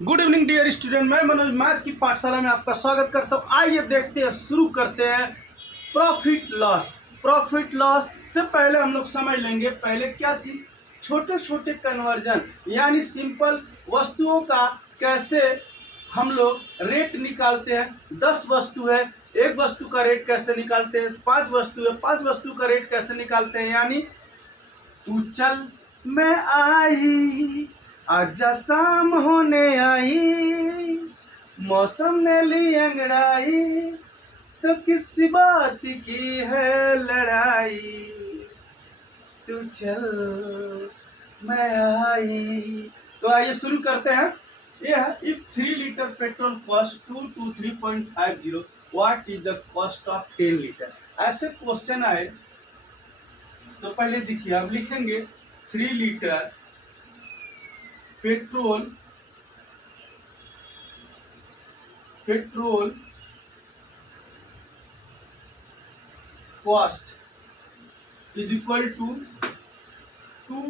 Good evening dear student, मैं Manoj math की पाठशाला में आपका स्वागत करता हूँ। आइए देखते हैं, शुरू करते हैं प्रॉफिट लॉस। प्रॉफिट लॉस से पहले हम लोग समझ लेंगे पहले क्या चीज, छोटे छोटे कन्वर्जन यानी सिंपल वस्तुओं का कैसे हम लोग रेट निकालते हैं। 10 वस्तु है, एक वस्तु का रेट कैसे निकालते हैं। 5 वस्तु है, 5 वस्तु का रेट कैसे निकालते हैं। यानी तू चल मैं आई, आजा शाम होने आई, मौसम ने ली अंगड़ाई, तो किस बात की है लड़ाई, तू चल मैं आई। तो आइए शुरू करते हैं। ये है, if 3 litre petrol cost 2 to 3.50, what is the cost of 10 litre. ऐसे क्वेश्चन आए तो पहले देखिए, अब लिखेंगे 3 litre petrol cost is equal to 2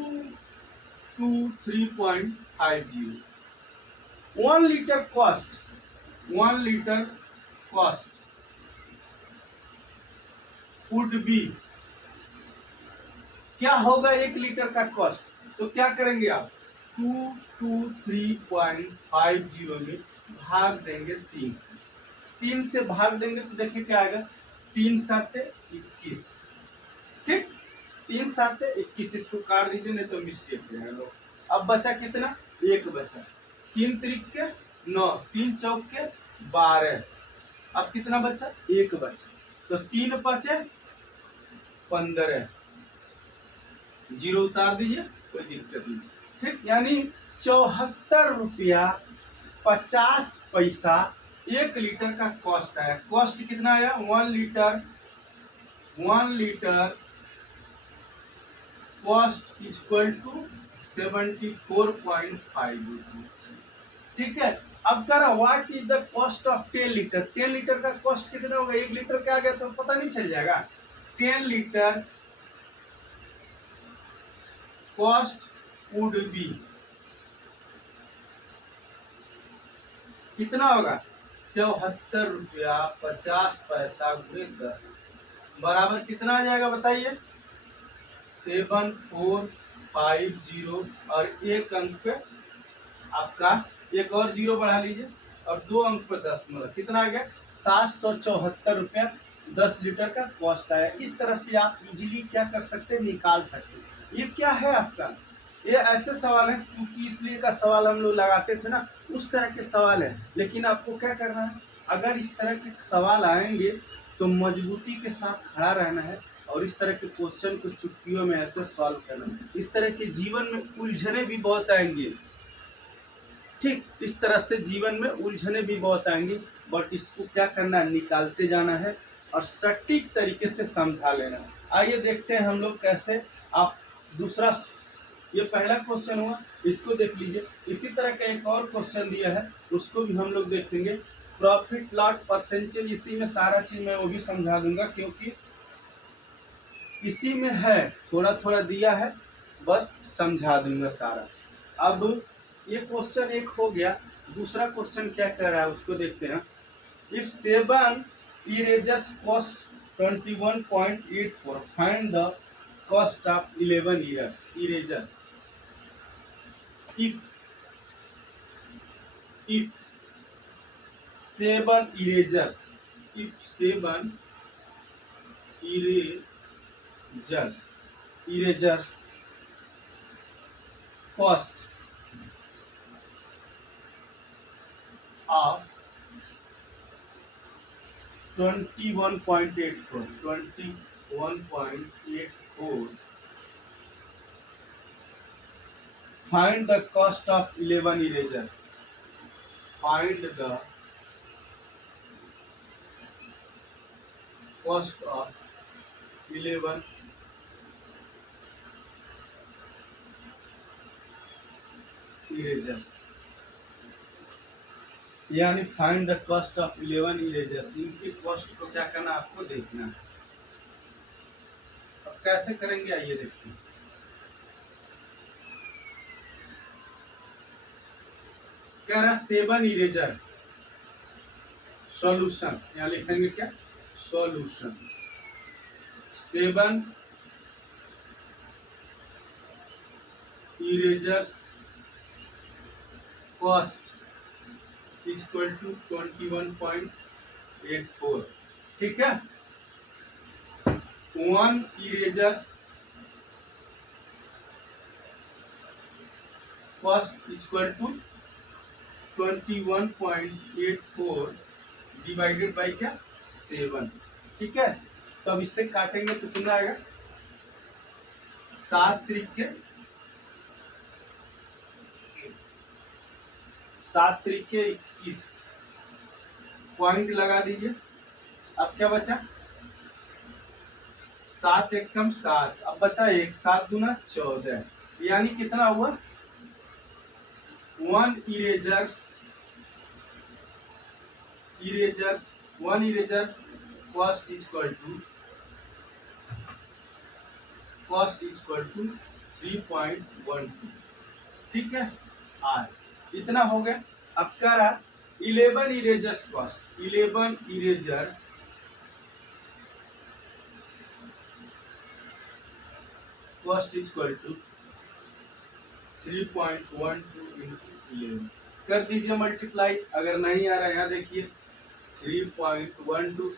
to 3.50। 1 litre cost would be, क्या होगा 1 लीटर का कॉस्ट। तो क्या करेंगे आप, 2 to 3.50 में भाग देंगे 3 से। 3 से भाग देंगे तो देखिए क्या आएगा, 3 7 21। ठीक, 3 7 21, इसको काट दीजिए नहीं तो मिस्टेक हो जाएगा। अब बचा कितना, 1 बचा। 3 त्रिक के 9, 3 चौक के 12। अब कितना बचा, 1 बचा। तो 3 बचे 15, जीरो उतार दीजिए, कोई दिक्कत नहीं। ठीक, यानी 74 रुपया 50 पैसा 1 लीटर का कॉस्ट आया। कॉस्ट कितना आया, 1 लीटर कॉस्ट इक्वल टू 74.5। ठीक है, अब कह रहा what is the cost of 10 litre. 10 litre का कॉस्ट कितना होगा, 1 लीटर क्या आ गया तो पता नहीं चल जाएगा। 10 लीटर कॉस्ट वुड बी, कितना होगा, 74 रुपया 50 पैसा गुणे 10 बराबर कितना आ जाएगा बताइए, 7450। और एक अंक पे आपका एक और जीरो बढ़ा लीजिए, और 2 अंक पर 10 मतलब कितना आ गया, 774 रुपया 10 लीटर का कॉस्ट आया। इस तरह से आप इजीली क्या कर सकते हैं, निकाल सकते हैं। ये क्या है आपका, ये ऐसे सवाल है, चूंकि इसलिए का सवाल हम लोग लगाते थे ना, उस तरह के सवाल है। लेकिन आपको क्या करना है, अगर इस तरह के सवाल आएंगे तो मजबूती के साथ खड़ा रहना है, और इस तरह के क्वेश्चन को चुटकियों में ऐसे सॉल्व करना है। इस तरह के जीवन में उलझने भी बहुत आएंगे। ठीक, इस तरह से जीवन में उलझने भी बहुत आएंगी, बट इसको क्या करना है, निकालते जाना है और सटीक तरीके से समझा लेना है। आइए देखते हैं हम लोग कैसे। आप दूसरा, ये पहला क्वेश्चन हुआ, इसको देख लीजिए। इसी तरह का एक और क्वेश्चन दिया है, उसको भी हम लोग देखेंगे। प्रॉफिट लॉस परसेंटेज, इसी में सारा चीज मैं वो भी समझा दूंगा, क्योंकि इसी में है, थोड़ा थोड़ा दिया है, बस समझा दूंगा सारा। अब ये क्वेश्चन एक हो गया। दूसरा क्वेश्चन क्या कह रहा है उसको देखते हैं। If 7 erasers cost 21.84, find the cost of 11 eraser. if 7 erasers, if 7 erasers cost of 21.84, find the cost of 11 eraser. Find the cost of 11 erasers। यानी find the cost of 11 erasers. इनकी कॉस्ट को क्या करना, आपको देखना है। अब कैसे करेंगे आइए देखते हैं। कह रहा 7 इरेजर सॉल्यूशन, यहाँ लिखेंगे क्या, solution. 7 erasers cost equal to 21.84। ठीक है, 1 erasers cost equal to 21.84 divided by क्या, 7। ठीक है, तो अब इससे काटेंगे तो कितना आएगा, 7 त्रिके 21, पॉइंट लगा दीजिए। अब क्या बचा, 7 एकम 7, अब बचा 1, 7 दूना 14, यानी कितना हुआ, 1 इरेजर कॉस्ट इक्वल टू 3.12। ठीक है, आर इतना हो गया। अब कह रहा 11 erasers cost, 11 eraser cost equal to 3.12 into 11 कर दीजिए मल्टीप्लाई। अगर नहीं आ रहा है यहाँ देखिए 3.12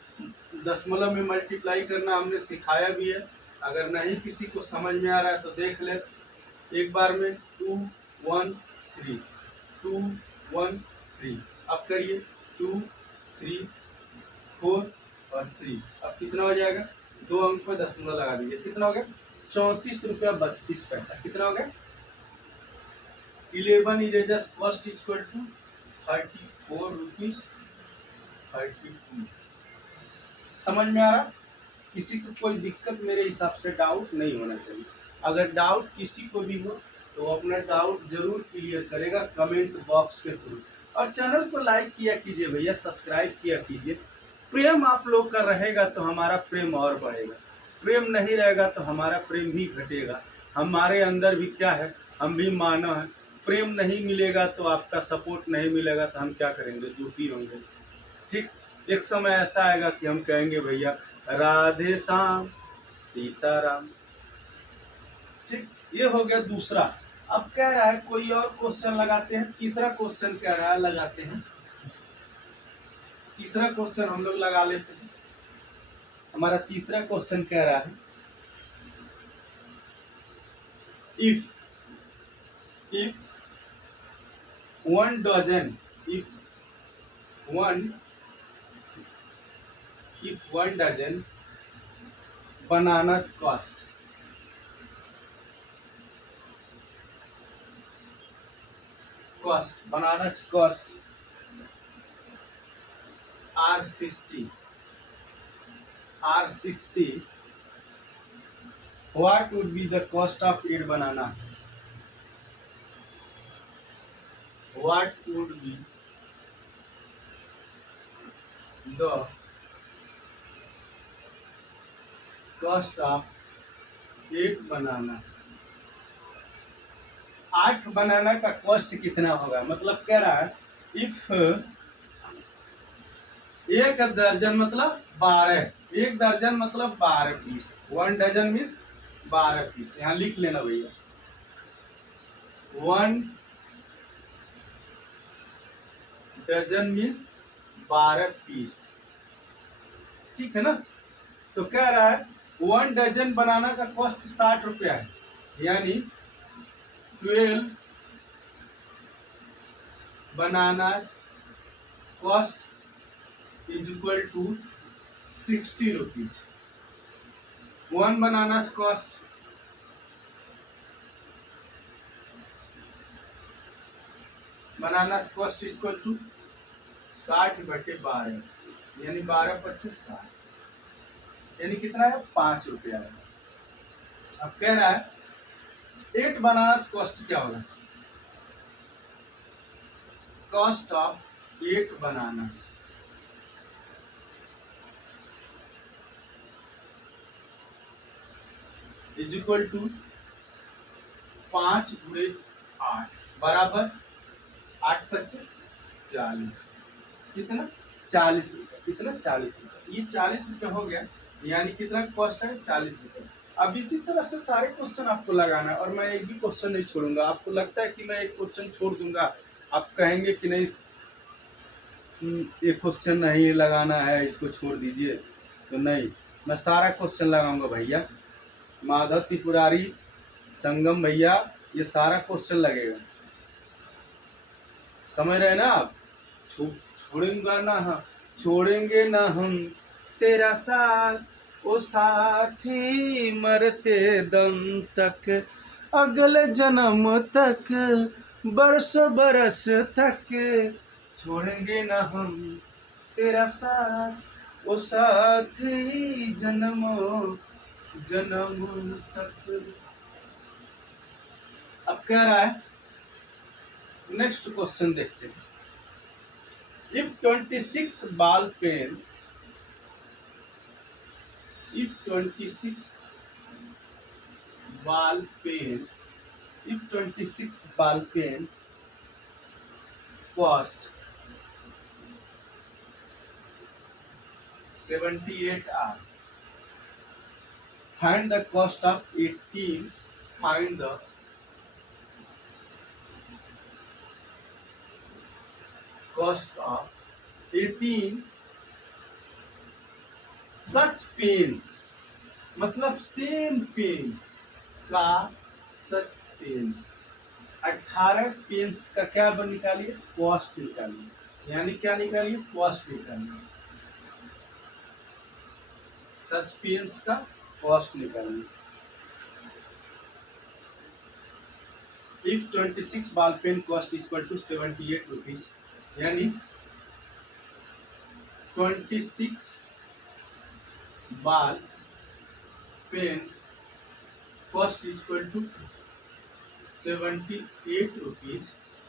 दशमलव में मल्टीप्लाई करना हमने सिखाया भी है। अगर नहीं किसी को समझ में आ रहा है तो देख ले एक बार में। 2 1 3 2 1 3, अब करिए 2 3 4 और 3। अब कितना हो जाएगा, 2 अंक पर दशमलव लगा दीजिए, कितना हो गया, 34 रुपया 32 पैसा। कितना हो गया, 11 erasers cost equal to 34 rupees 32। समझ में आ रहा, किसी को कोई दिक्कत मेरे हिसाब से डाउट नहीं होना चाहिए। अगर डाउट किसी को भी हो तो अपना डाउट जरूर क्लियर करेगा कमेंट बॉक्स के थ्रू। और चैनल को लाइक किया कीजिए भैया, सब्सक्राइब किया कीजिए। प्रेम आप लोग का रहेगा तो हमारा प्रेम और बढ़ेगा, प्रेम नहीं रहेगा तो हमारा प्रेम भी घटेगा। हमारे अंदर भी क्या है, हम भी मानव हैं। प्रेम नहीं मिलेगा तो आपका सपोर्ट नहीं मिलेगा तो हम क्या करेंगे, दुखी होंगे। ठीक, एक समय ऐसा आएगा कि हम कहेंगे भैया राधे श्याम सीताराम। ठीक, ये हो गया दूसरा। अब कह रहा है कोई और क्वेश्चन लगाते हैं। तीसरा क्वेश्चन कह रहा है लगाते हैं, तीसरा क्वेश्चन हम लोग लगा लेते हैं। हमारा तीसरा क्वेश्चन कह रहा है if 1 dozen bananas cost R60, what would be the cost of 8 banana? What would be the cost of 8 banana? 8 बनाना का कॉस्ट कितना होगा, मतलब कह रहा है इफ 1 दर्जन मतलब 12, 1 दर्जन मतलब 12 पीस, 1 डजन मीन्स 12 पीस। यहाँ लिख लेना भैया, 1 डजन मीन्स 12 पीस। ठीक है ना, तो कह रहा है 1 डजन बनाना का कॉस्ट 60 रुपया है, यानी 12 banana cost is equal to 60 rupees. 1 banana cost equal to 60/12, यानी 12 25 60, यानी कितना है, 5 रुपया है। अब कह रहा है 8 बनाना कॉस्ट क्या होगा, cost of 8 banana is equal to 5 × 8 बराबर 8 पच्चीस 40, कितना 40 रुपये, कितना 40 रुपये, ये 40 रुपये हो गया, यानी कितना कॉस्ट है 40 रुपये। अब इसी तरह से सारे क्वेश्चन आपको लगाना है, और मैं एक भी क्वेश्चन नहीं छोड़ूंगा। आपको लगता है कि मैं एक क्वेश्चन छोड़ दूंगा, आप कहेंगे कि नहीं एक क्वेश्चन नहीं लगाना है, इसको छोड़ दीजिए, तो नहीं, मैं सारा क्वेश्चन लगाऊंगा भैया। माधव त्रिपुरारी, संगम भैया, ये सारा क्वेश्चन लगेगा, समझ रहे हैं ना आप। छोड़ेंगे ना हम, छोड़ेंगे ना हम तेरा साथ, ओ साथी मरते दम तक, अगले जन्म तक, बरस बरस तक, छोड़ेंगे ना हम तेरा साथ, ओ साथी जन्मों जन्म तक। अब कह रहा है, नेक्स्ट क्वेश्चन देखते हैं। If 26 ball pen, if 26 ball pen, if 26 ball pen cost 78R, find the cost of 18. Find the cost of 18 such pens, मतलब सेम पेन का सच पेन्स। 18 पेन्स का क्या निकालिए, कॉस्ट निकालिए, यानी क्या निकालिए, कॉस्ट निकालिए, सच पेन्स का कॉस्ट निकालिए। If 26 ball pen cost equal to 78 rupees, यानी 26 ball pens cost equal to 78 rupees,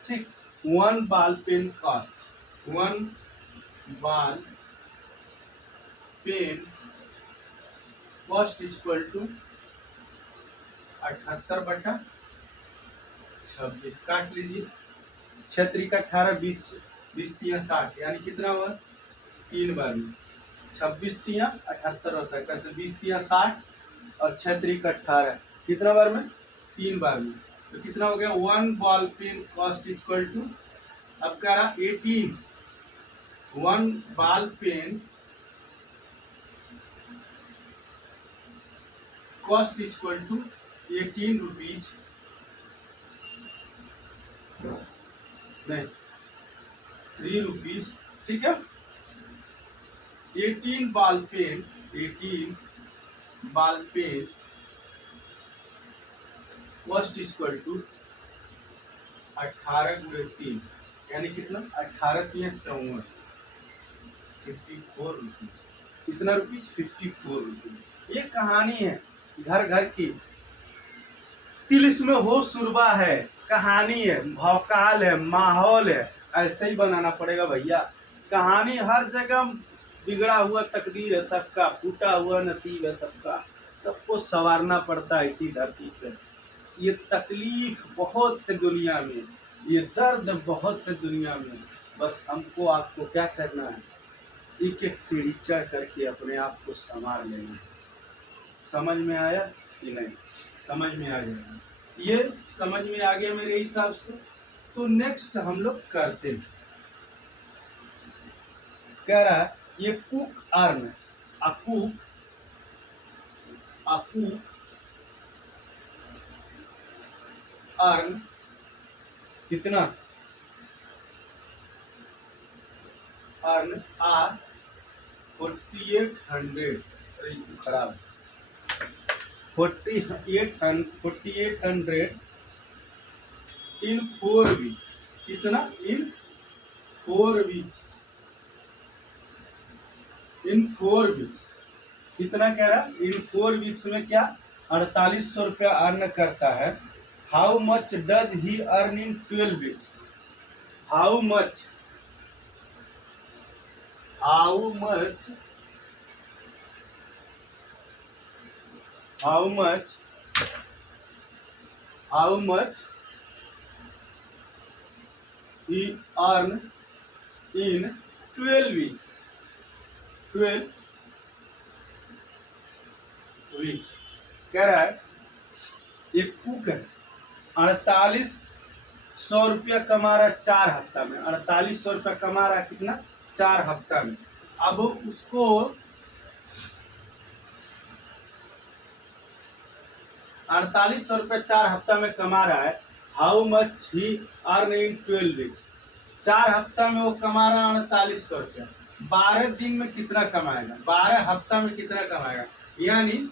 ठीक। 1 ball pen cost, 1 ball pen cost equal to 78/26, काट लीजिए, 6 का 18, 20 20 तिया 60, यानी कितना हुआ 3 बार में, 26 तिया 78 होता है, कैसे 20 तिया 60 और 6 का 18, कितना बार में 3 बार में, तो कितना हो गया 1 ball pen cost equal to, अब कह रहा 18, 1 ball pen cost equal to 18 rupees, नहीं 3 रुपीज, ठीक है। 18 ball pen, 18 ball pen cost equal to 18 गुणे 3, यानी कितना 18 तिया 54, 54 रुपीज, कितना रुपीज 54 रुपीज। ये कहानी है घर घर की, तिल इसमें हो सुरबा है, कहानी है, भौकाल है, माहौल है, ऐसे ही बनाना पड़ेगा भैया। कहानी हर जगह, बिगड़ा हुआ तकदीर है सबका, फूटा हुआ नसीब है सबका, सबको संवारना पड़ता है इसी धरती पे। ये तकलीफ बहुत है दुनिया में, ये दर्द बहुत है दुनिया में, बस हमको आपको क्या करना है, एक एक सीढ़ी चढ़ करके अपने आप को संवार लेना है। समझ में आया कि नहीं, समझ में आ गया, ये समझ में आ गया मेरे हिसाब से। तो नेक्स्ट हम लोग करते हैं, कह रहा है ये कुक अर्न, अकुक अर्न कितना, अर्न आर 4800, खराब 4800 इन 4 वीक, कितना इन 4 वीक्स, इन 4 वीक्स कितना कह रहा, इन 4 वीक्स में क्या 4800 रुपया अर्न करता है। How much does he earn in 12 weeks, how much how much he earn in 12 weeks 12 weeks। कह रहा है एक कुक है, 4800 रुपया कमा रहा है 4 हफ्ता में। 4800 रुपया कमा रहा है कितना? 4 हफ्ता में। अब उसको 4800 रुपया 4 हफ्ता में कमा रहा है। How much he earn in 12 weeks. 4 हफ्ता में वो कमा रहा है 4800 रुपया। 12 दिन में कितना कमाएगा? 12 हफ्ता में कितना कमाएगा? यानी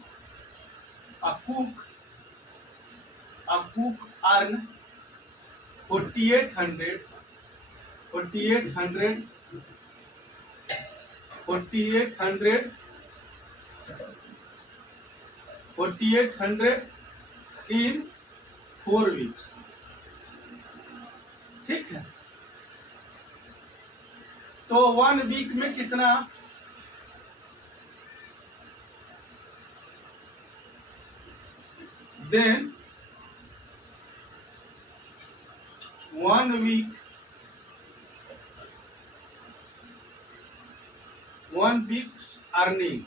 a cook earn 4800 4800 in 4 weeks. ठीक है, तो 1 वीक में कितना? Then 1 week 1 week earning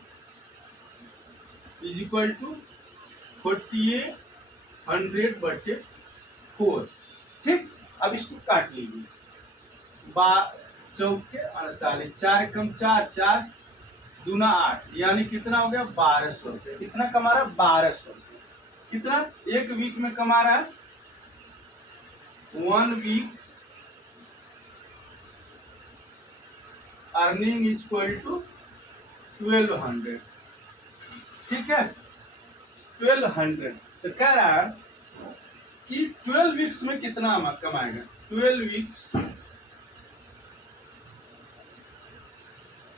is equal to 4800/4। ठीक, अब इसको काट लीजिए। 4 कम 4 4 दूना 8, यानी कितना हो गया? 1200 रुपये। कितना कमा रहा है? 1200 रुपये। कितना? 1 वीक में कमा रहा है? 1 week earning is equal to 1200। ठीक है, 1200। तो कह रहा है कि 12 वीक्स में कितना कमाएगा? 12 weeks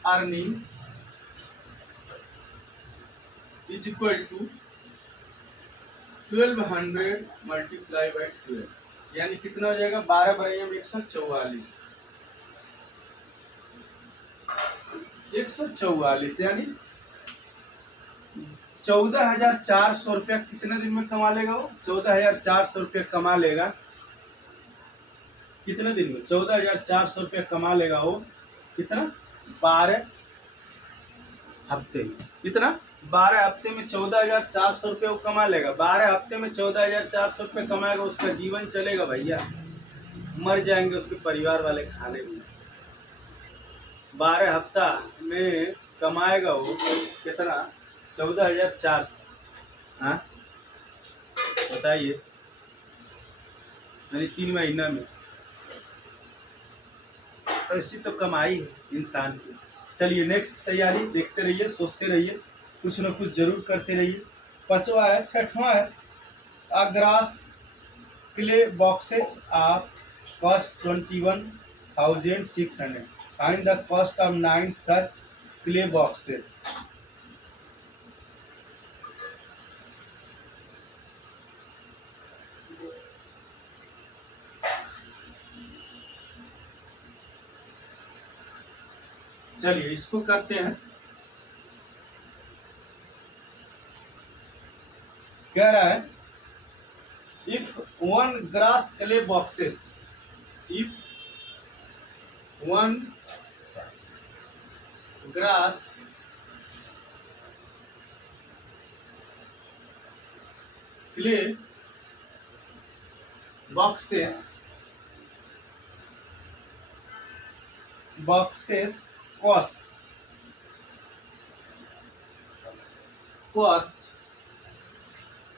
earning is equal to 1200 multiply by 12, यानी कितना हो जाएगा? 12 बराबर 144। 144 यानी 14,400 रुपया कितने दिन में कमा लेगा वो? 14,400 रुपया कमा लेगा कितने दिन में? 14,400 रुपया कमा लेगा वो कितना? 12 हफ्ते में। कितना? 12 हफ्ते में 14,400 रुपये वो कमा लेगा। 12 हफ्ते में 14,400 रुपये कमाएगा, उसका जीवन चलेगा भैया। मर जाएंगे उसके परिवार वाले खाने में। 12 हफ्ता में कमाएगा वो कितना? 14,400। हाँ बताइए, यानी 3 महीना में। तो इसी तो कमाई है इंसान की। चलिए नेक्स्ट तैयारी देखते रहिए, सोचते रहिए, कुछ न कुछ जरूर करते रहिए। 5वां है, 6वां है। अ grass clay boxes of cost 21,600। Find the cost of 9 such clay boxes. चलिए इसको करते हैं। कह रहा है if 1 gross clay boxes, if 1 gross clay boxes cost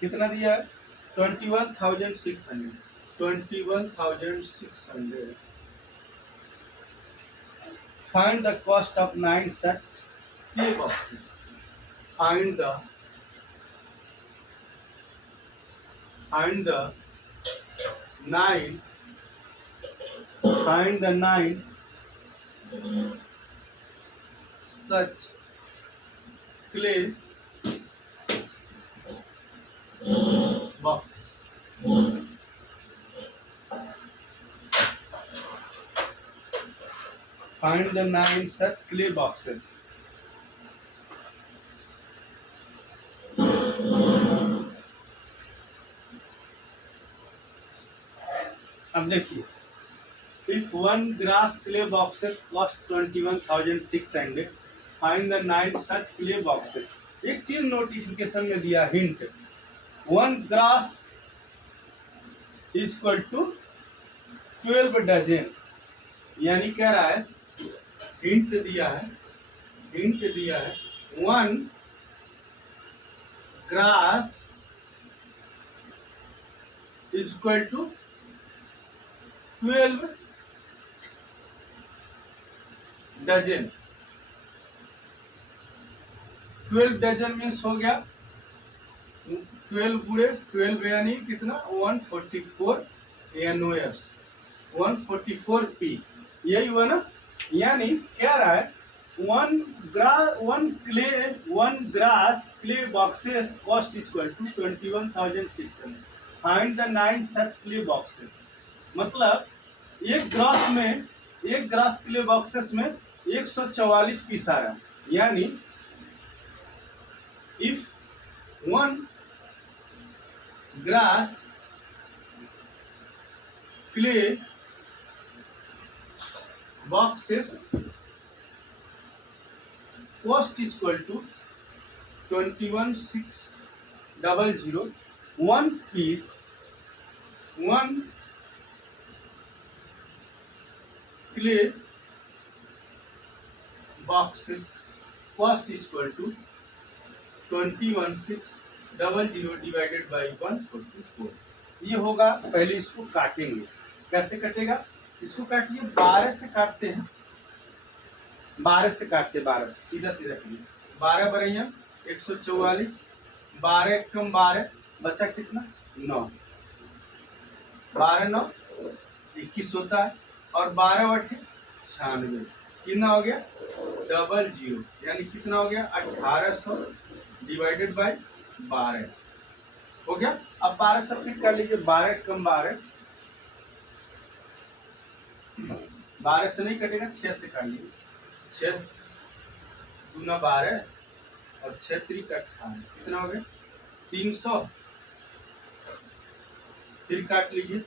कितना दिया है? 21,600। 21,600। Find the cost of 9 such clay boxes. Find the 9 such clay boxes। Find the 9 such clay boxes। अब देखिए, if 1 grass clay boxes cost 21,600. Find the 9 such clay boxes. एक चीज notification में दिया hint, 1 grass is equal to 12 dozen, यानी कह रहा है, हिंट दिया है 1 grass is equal to 12 dozen. 12 dozen means हो गया 12 गुणे 12 यानी कितना 144 NOS 144 पीस, यही हुआ ना। यानी क्या रहा है 1 gross clay boxes cost equal to 21,600। Find the 9 such clay boxes. मतलब एक ग्रास क्ले बॉक्सेस में 144 पीस आ रहा है, यानी if 1 gross clay boxes cost equal to 21,600, one piece 1 clay boxes cost equal to 21,600 divided by 144। ये होगा, पहले इसको काटेंगे। कैसे कटेगा, इसको काटिए 12 से काटते हैं, 12 से सीधा करिए। 12 बरैया 144, 12 कम 12 बचा कितना 9, 12 9 21 होता है, और 12 बटे 96 कितना हो गया 00, यानी कितना हो गया 1800 डिवाइडेड बाई 12 हो गया। अब 12 सब्ट्रैक्ट कर लीजिए, 12 कम 12 से नहीं कटेगा, 6 से काट लीजिए, 6 दूना 12 और 6 3 18, कितना हो गया 300। फिर काट लीजिए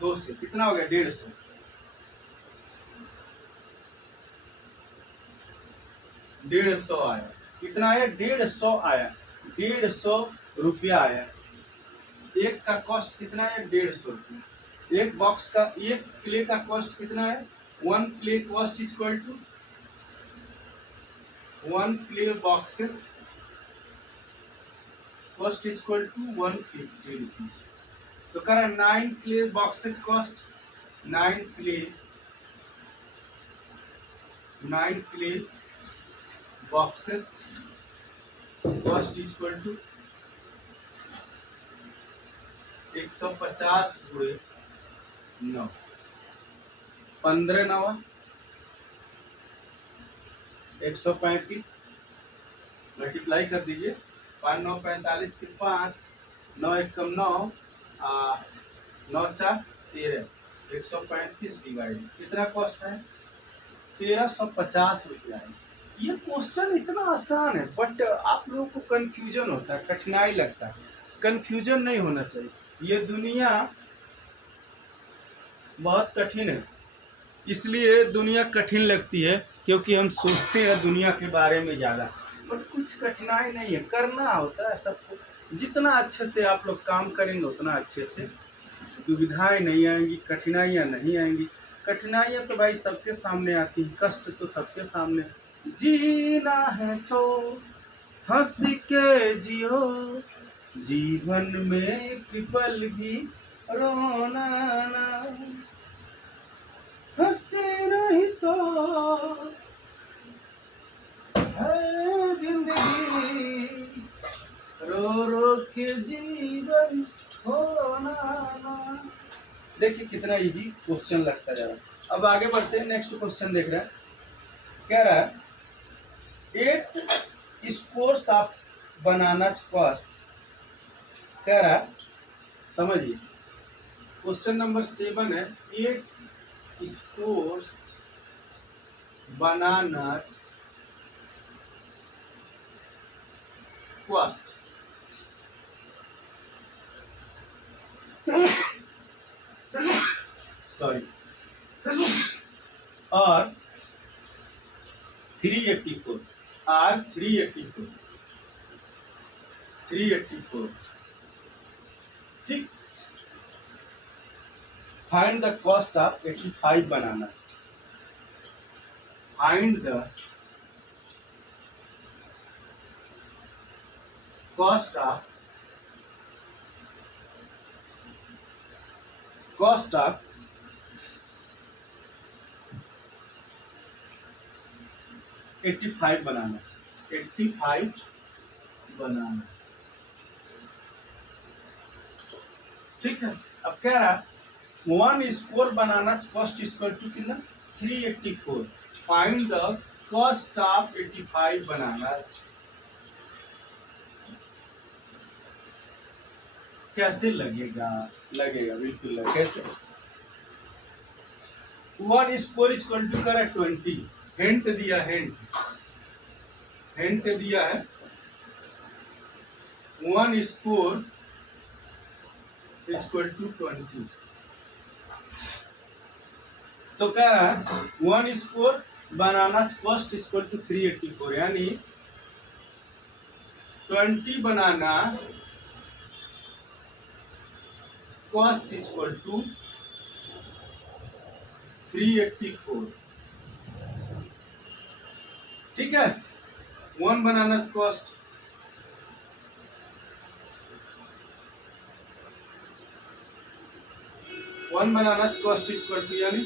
2 से, कितना हो गया 150, 150 आया, कितना आया 150 आया, 150 रुपया आया। एक का कॉस्ट कितना है 150 रुपया। एक बॉक्स का, एक क्ले का कॉस्ट कितना है 1 clay cost equal to 1 clay boxes cost equal to 150 rupees. तो करा 9 clay boxes cost 9 clay boxes cost equal to 150 गुणे 9, 15 9 135, मल्टीप्लाई कर दीजिए, 5 9 45 के 5, 9 1 कम 9, 9 4 13, 135 डिवाइड, कितना कॉस्ट है 1350 रुपया है। ये क्वेश्चन इतना आसान है, बट आप लोगों को कंफ्यूजन होता है, कठिनाई लगता है। कंफ्यूजन नहीं होना चाहिए। ये दुनिया बहुत कठिन है, इसलिए दुनिया कठिन लगती है, क्योंकि हम सोचते हैं दुनिया के बारे में ज़्यादा, बट कुछ कठिनाई नहीं है, करना होता है सबको। जितना अच्छे से आप लोग काम करेंगे उतना अच्छे से दुविधाएं नहीं आएंगी, कठिनाइयाँ नहीं आएंगी। कठिनाइयाँ तो भाई सबके सामने आती हैं, कष्ट तो सबके सामने। जीना है तो हंस के जियो, जीवन में एक पल भी रोना ना, हंसे नहीं तो है जिंदगी, रो रो के जीवन होना ना। देखिए कितना इजी क्वेश्चन लगता जा रहा है। अब आगे बढ़ते हैं, नेक्स्ट क्वेश्चन देख रहे हैं। कह रहा है 8 स्कोर्स ऑफ बनाना कॉस्ट। कह रहा है, समझिए क्वेश्चन नंबर 7 है, 8 स्कोर्स बनाना कॉस्ट। सॉरी, और 384 R 384 ठीक। Find the cost of 85 banana. Find the cost of 85 banana. 85 banana ठीक है। अब कह रहा one score banana cost equal to कितना 384। Find the cost of 85 banana. कैसे लगेगा? बिल्कुल लगेगा। कैसे? वन स्कोर इक्वल टू करा 20। हिंट दिया है वन स्कोर इक्वल टू 20। तो कह रहा है one score banana cost equal to 384, यानी 20 बनाना कॉस्ट इक्वल टू 384 ठीक है। One banana cost equal to यानी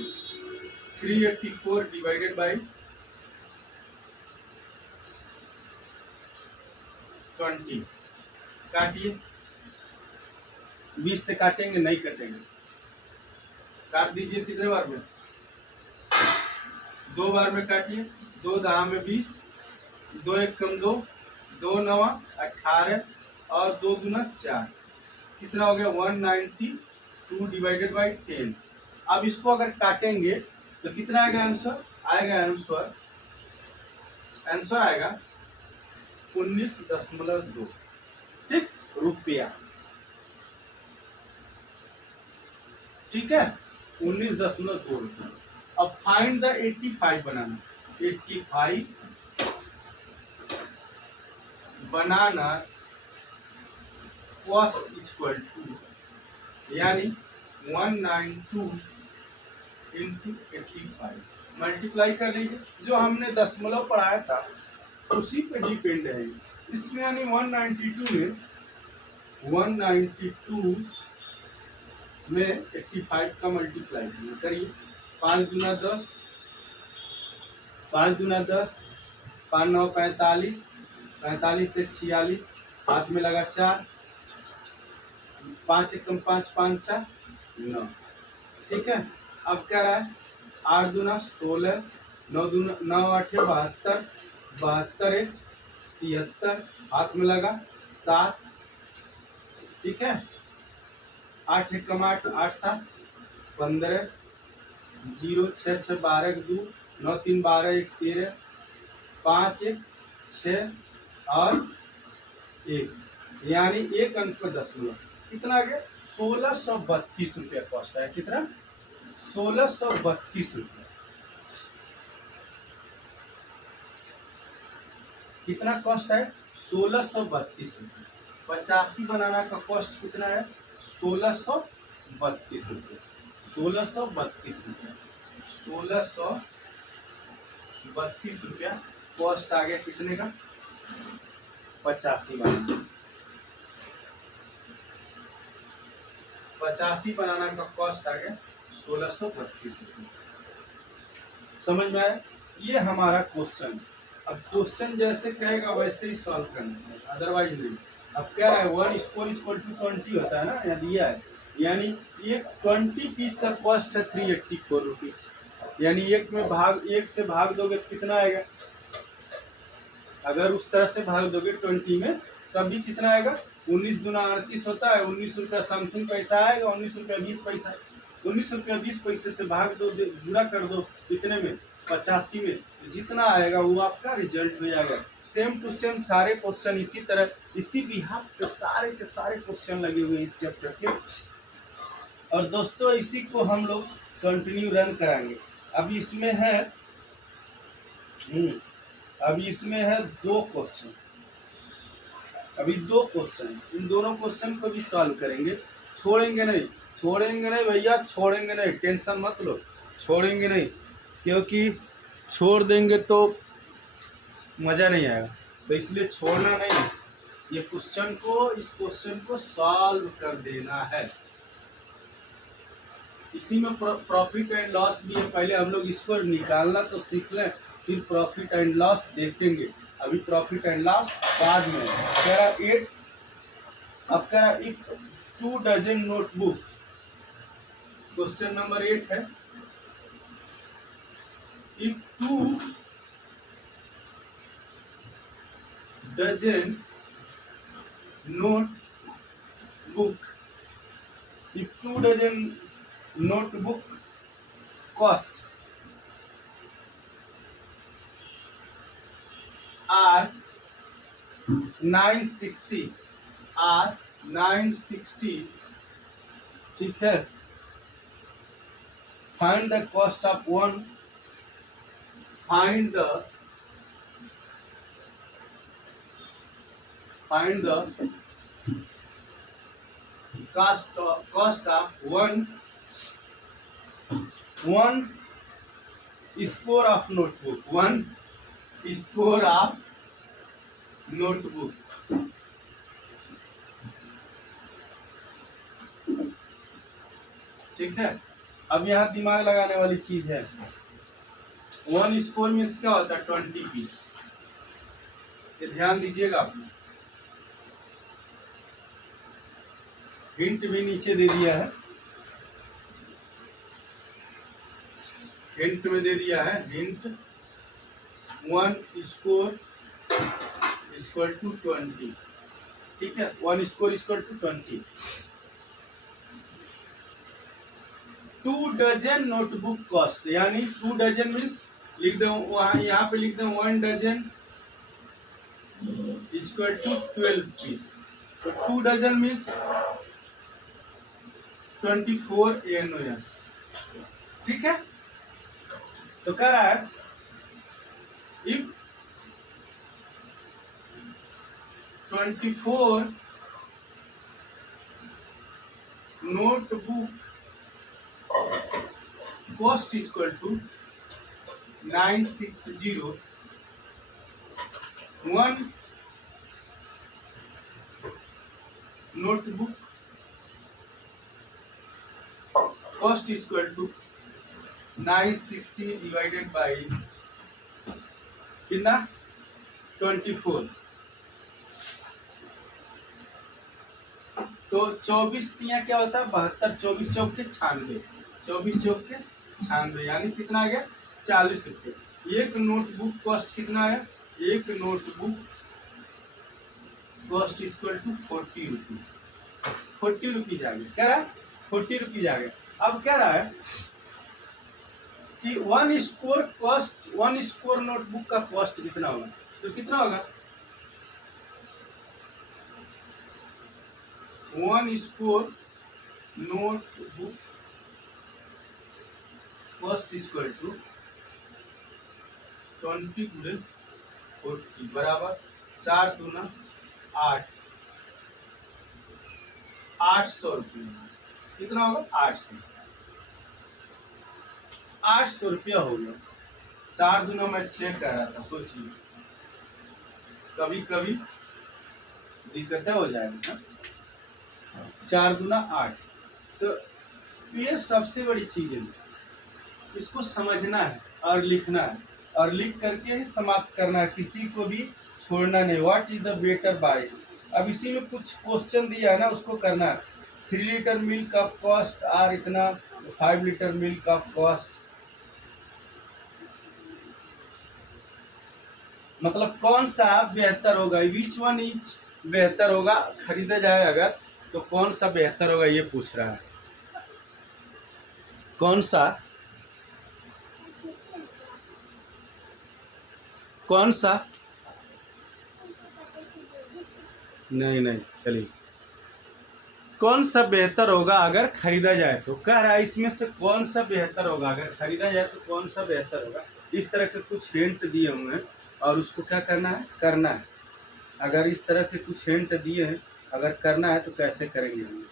384 डिवाइडेड बाई 20। काटिए, 20 से काटेंगे नहीं कटेंगे। काट दीजिए कितने बार में? 2 बार में काटिए। 2 दहा में 20, 2 एक कम 2, 2 नवा 18 और 2 दूना 4। कितना हो गया? 192 डिवाइडेड बाई 10। अब इसको अगर काटेंगे तो कितना आएगा आंसर? आंसर आएगा 19.2 ठीक रुपया। ठीक है 19.2 रुपया। अब find the 85 banana. 85 banana cost equal to यानी 192 इंटू 85 मल्टीप्लाई कर लीजिए। जो हमने दशमलव पढ़ाया था उसी पे डिपेंड है इसमें, यानी 192 में 85 का मल्टीप्लाई करिए। 5 दूना 10, 5 दूना 10, 5 9 45, 45 से 46, हाथ में लगा 4, 5 एकम 5, 5 4 9 ठीक है। अब क्या रहा है? 8 दूना 16, 9 दूना 9 8 72, 72 एक 73, हाथ में लगा 7 ठीक है। 8 एकम 8, 8 7 15, 0 6 6 12 2, 9 3 12 1 13, 5 1 6 और 1, यानी एक अंक पर दशमलव। कितना आ गया? 1632 रुपया कॉस्ट है। कितना? 1632 रुपया। कितना कॉस्ट है? 1632 रुपया। 85 बनाना का कॉस्ट कितना है? 1632 रुपया। 1632 रुपया। 1632 रुपया कॉस्ट आ गया। कितने का? 85 बनाना। 85 बनाना का कॉस्ट आ गया 1632 रुपये। समझ में आया? ये हमारा क्वेश्चन। अब क्वेश्चन जैसे कहेगा वैसे ही सॉल्व करना है, अदरवाइज नहीं। अब क्या है? वन स्कोर इक्वल टू 20 होता है ना, यहाँ दिया है, यानी ये 20 पीस का कॉस्ट है 384 रुपीज। यानी एक से भाग दोगे तो कितना आएगा? अगर उस तरह से भाग दोगे 20 में तभी कितना आएगा? 19 दूना 38 होता है, 19 रुपया समथिंग पैसा आएगा। 19 रुपया 20 पैसा। 19 रुपया 20 पैसे से भाग दो, पूरा कर दो कितने में? 85 में। जितना आएगा वो आपका रिजल्ट हो जाएगा। सेम टू सेम सारे क्वेश्चन इसी तरह, इसी बिहार पे सारे के सारे क्वेश्चन लगे हुए इस चैप्टर के। और दोस्तों इसी को हम लोग कंटिन्यू रन कराएंगे। अब इसमें है अभी इसमें है दो क्वेश्चन, अभी दो क्वेश्चन, इन दोनों क्वेश्चन को भी सॉल्व करेंगे। छोड़ेंगे नहीं, छोड़ेंगे नहीं भैया, छोड़ेंगे नहीं, टेंशन मत लो, छोड़ेंगे नहीं, क्योंकि छोड़ देंगे तो मज़ा नहीं आएगा, तो इसलिए छोड़ना नहीं है। ये क्वेश्चन को, इस क्वेश्चन को सॉल्व कर देना है। इसी में प्रॉफिट एंड लॉस भी है, पहले हम लोग इसको निकालना तो सीख लें, फिर प्रॉफिट एंड लॉस देखेंगे। अभी प्रॉफिट एंड लॉस बाद में। कह रहा 8, अब कह रहा if 2 dozen notebook, question number 8 है, if 2 dozen notebook, if 2 dozen notebook cost are 960, are 960, ठीक है, find the cost of one, find the cost of one score of notebook, one score of notebook, ठीक है। अब यहाँ दिमाग लगाने वाली चीज है, 1 स्कोर में क्या होता है, 20 पीस, ये ध्यान दीजिएगा आप। हिंट भी नीचे दे दिया है, हिंट में दे दिया है, हिंट 1 स्कोर इक्वल टू 20, ठीक है, 1 score equal to 20। 2 dozen notebook cost, यानी 2 डजन मीन्स लिख दो वहाँ, यहाँ पे लिख दो 1 डजन इक्वल टू 12 पीस, तो 2 डजन मीन्स 24 NOS, ठीक है। तो कह रहा है if 24 notebook cost equal to 960, 1 notebook cost equal to 960 divided by कितना 24, तो 24 तिया क्या होता है 72, 24 चौक के 96, 24 चौक के 96, यानी कितना आ गया 40 रुपये। एक नोटबुक कॉस्ट कितना है, एक notebook cost equal to 40 rupees, 40 rupees आ गया, कह रहा है 40 रुपीज आ गया। अब कह रहा है कि 1 स्कोर कॉस्ट, 1 स्कोर नोटबुक का कॉस्ट कितना होगा, तो कितना होगा 1 score notebook cost equal to 20 गुणे 40 बराबर 4 दूना 8, 800 रुपये, कितना होगा 800 रुपया हो गया। 4 दूना मैं 6 कह रहा था, सोचिए कभी कभी दिक्कतें हो जाएगी ना, 4 दूना 8, तो ये सबसे बड़ी चीज है, इसको समझना है और लिखना है, और लिख करके ही समाप्त करना है, किसी को भी छोड़ना नहीं। What is the better buy, अब इसी में कुछ क्वेश्चन दिया है ना, उसको करना है। 3 लीटर मिल्क का कॉस्ट और इतना, 5 लीटर मिल्क का कॉस्ट, मतलब कौन सा बेहतर होगा, विच वन इज बेहतर होगा, खरीदा जाए अगर तो कौन सा बेहतर होगा, ये पूछ रहा है। कौन सा नहीं नहीं चलिए, कौन सा बेहतर होगा अगर खरीदा जाए, तो कह रहा है इसमें से कौन सा बेहतर होगा अगर खरीदा जाए तो कौन सा बेहतर होगा। इस तरह के कुछ हिंट दिए हुए हैं और उसको क्या करना है। अगर इस तरह के कुछ हिंट दिए हैं, अगर करना है तो कैसे करेंगे हम।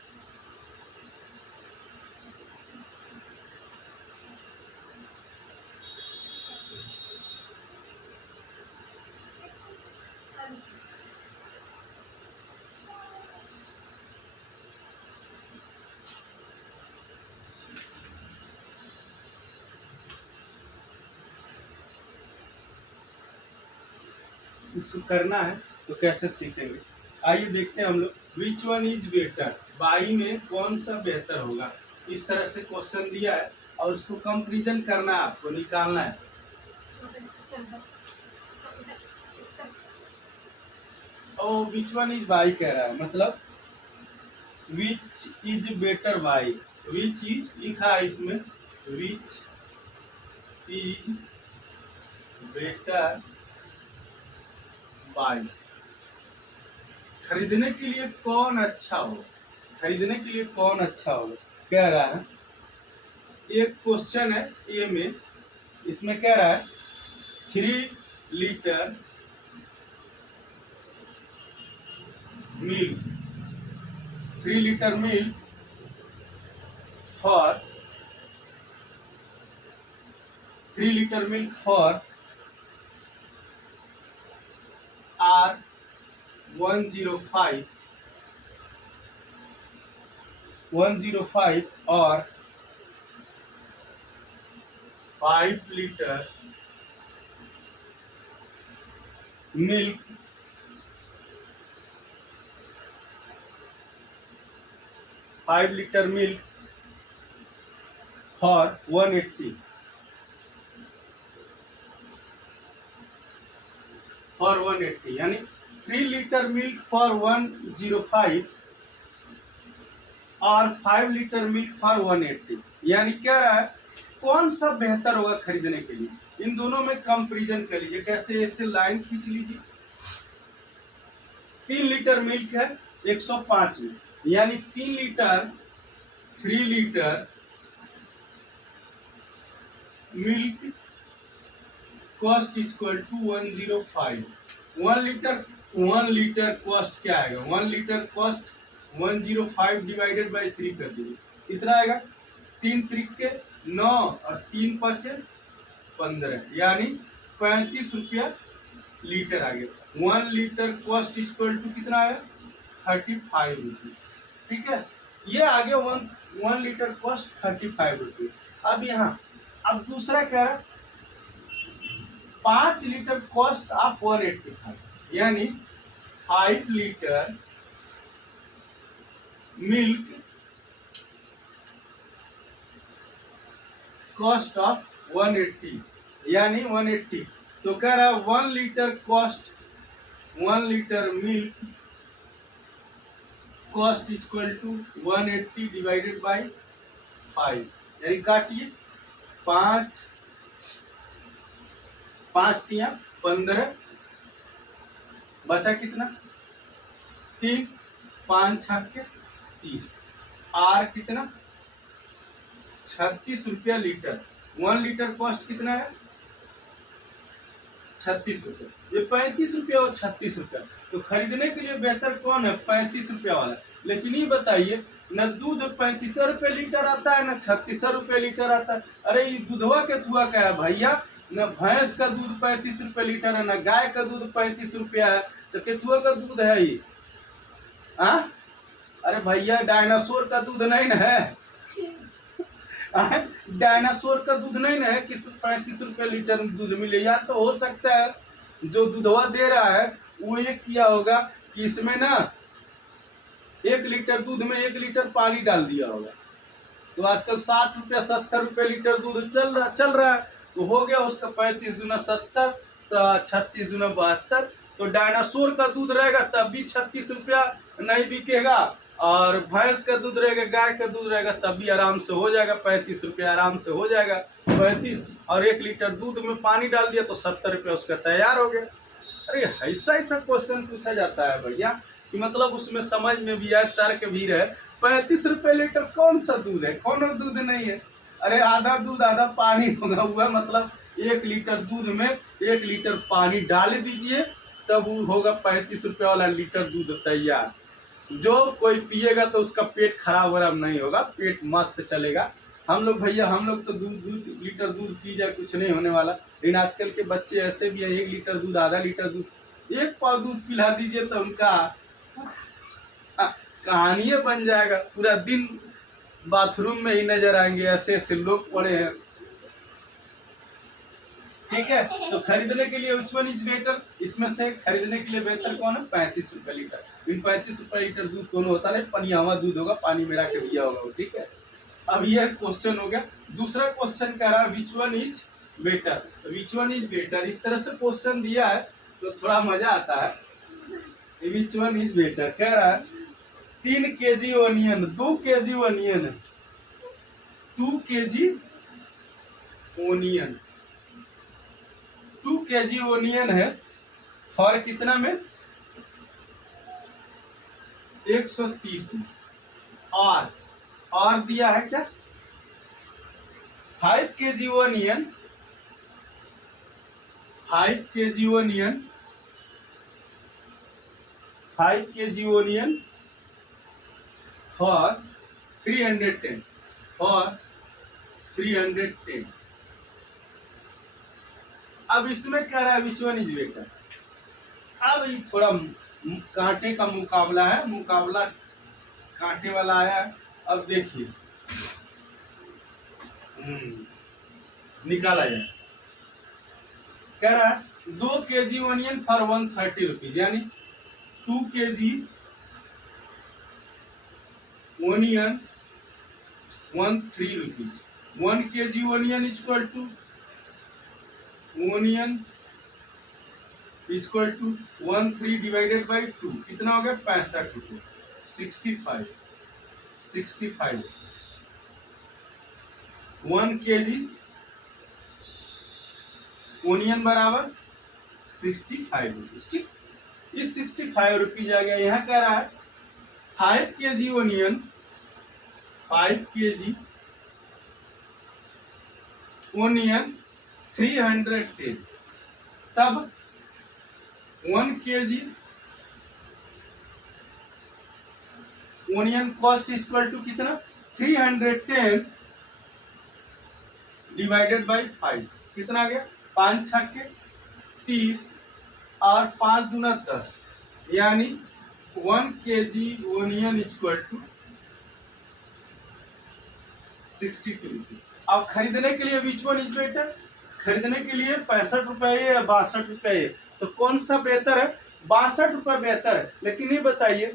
इसको करना है तो कैसे सीखेंगे, आइए देखते हैं हम लोग। विच वन इज बेटर, बाई में कौन सा बेहतर होगा। इस तरह से क्वेश्चन दिया है और उसको कंपेरिजन करना है, आपको निकालना है। और विच वन इज बाई कह रहा है, मतलब which is better by. Which is लिखा है इसमें, विच इज बेटर बाई, खरीदने के लिए कौन अच्छा हो, खरीदने के लिए कौन अच्छा हो कह रहा है। एक क्वेश्चन है ए में, इसमें कह रहा है 3 litre milk, 3 litre milk for 3 litre milk for R105 और 5 लीटर मिल्क फॉर 180 यानी 3 लीटर मिल्क फॉर 105 और 5 लीटर मिल्क फॉर 180, यानी क्या रहा है कौन सा बेहतर होगा खरीदने के लिए। इन दोनों में कंपैरिजन कर लीजिए, कैसे, ऐसे लाइन खींच लीजिए। 3 लीटर मिल्क है 105 में, यानी 3 litre milk cost equal to 105। 1 litre cost क्या आएगा, 1 लीटर कॉस्ट 105 डिवाइडेड बाई 3 कर दीजिए, कितना आएगा 3 त्रिक के 9 और 3 × 5 = 15, यानी 35 रुपया लीटर आ गया। 1 लीटर कॉस्ट इक्वल टू कितना आया 35 रुपये, ठीक है। ये आ गया 1 लीटर कॉस्ट 35 रुपये। अब दूसरा क्या है, 5 लीटर कॉस्ट ऑफ 185, यानी 5 लीटर मिल्क कॉस्ट ऑफ 180, यानी 180, तो कह रहा है 1 litre cost 1 litre milk cost equal to 180 divided by 5, यानी काटिए 5 × 15, बचा कितना 3, 5 × 30, आर कितना 36 रुपया लीटर। 1 लीटर कॉस्ट कितना है 36 रुपया, ये 35 रुपया और 36 रुपया, तो खरीदने के लिए बेहतर कौन है 35 रुपया वाला। लेकिन ये बताइए न दूध 35 रुपये लीटर आता है, न 36 रुपये लीटर आता है। अरे ये दूधवा के थुआ का है भैया, न भैंस का दूध 35 रुपये लीटर है, न गाय का दूध 35 रुपया है, तो केथुआ का दूध है ये। अरे भैया डायनासोर का दूध नहीं ना है, डायनासोर का दूध नहीं ना है कि 35 रुपये लीटर दूध मिले। या तो हो सकता है जो दूधवा दे रहा है वो ये किया होगा कि इसमें ना 1 लीटर दूध में 1 लीटर पानी डाल दिया होगा। तो आजकल 60 रुपया 70 रुपये लीटर दूध चल रहा है, तो हो गया उसका 35 दूना 70, 36 दूना 72, तो डायनासोर का दूध रहेगा तब भी 36 रुपया नहीं बिकेगा, और भैंस का दूध रहेगा, गाय का दूध रहेगा तब भी आराम से हो जाएगा 35 रुपया, आराम से हो जाएगा 35, और 1 लीटर दूध में पानी डाल दिया तो 70 रुपया उसका तैयार हो गया। अरे ऐसा क्वेश्चन पूछा जाता है भैया कि मतलब उसमें समझ में भी आए, तर्क भी रहे, ₹35 लीटर कौन सा दूध है? कौन दूध नहीं है। अरे आधा दूध आधा पानी होगा, हुआ मतलब 1 लीटर दूध में 1 लीटर पानी डाल दीजिए, तब वो होगा ₹35 वाला लीटर दूध तैयार। जो कोई पिएगा तो उसका पेट खराब वराब नहीं होगा, पेट मस्त चलेगा। हम लोग भैया, हम लोग तो दूध लीटर दूध पी जाए कुछ नहीं होने वाला, लेकिन आजकल के बच्चे ऐसे भी है, 1 लीटर दूध, आधा लीटर दूध, 1 पाव दूध पिला दीजिए तो उनका कहानी बन जाएगा। पूरा दिन बाथरूम में ही नजर आएंगे, ऐसे ऐसे लोग पड़े हैं। ठीक है, तो खरीदने के लिए which one is better? इसमें से खरीदने के लिए बेहतर कौन है? ₹35 लीटर। इन ₹35 लीटर दूध कौन होता है? पनियावा दूध होगा, पानी मिला के दिया होगा। ठीक है, अब ये क्वेश्चन हो गया। दूसरा क्वेश्चन कह रहा है विच one is better. Which one is better, इस तरह से क्वेश्चन दिया है तो थोड़ा मजा आता है। विच वन इज बेटर कह रहा है 3 kg onion, 2 kg onion, 2 kg onion, 2 kg onion है फॉर कितना में? 130 में। और दिया है क्या? 5 kg onion, 5 kg onion, 5 kg onion for 310, for 310। अब इसमें कह रहा है विच वन इज बेटर। अब ये थोड़ा कांटे का मुकाबला है, मुकाबला कांटे वाला आया है। अब देखिए निकाला जाए। कह रहा है 2 kg ओनियन फॉर 130 रुपीज, यानी 2 kg onion 13 rupees. 1 kg onion equal to onion equal to 13 divided by 2, कितना हो गया? 65 रुपये, 65। 1 kg ओनियन बराबर 65 रुपीज। ठीक, इस 65 रुपीज आ गया। यहाँ कह रहा है 5 kg ओनियन, 5 kg ओनियन 310, तब 1 kg onion cost equal to कितना? 310 डिवाइडेड बाई 5, कितना आ गया? 5 छक्के 30 और 5 दूना 10, यानी 1 kg ओनियन इक्वल टू 62 रुपये। अब खरीदने के लिए विच वन इज बेटर? खरीदने के लिए 65 रुपये या 62 रुपये, तो कौन सा बेहतर है? 62 रुपये बेहतर है। लेकिन ये बताइए,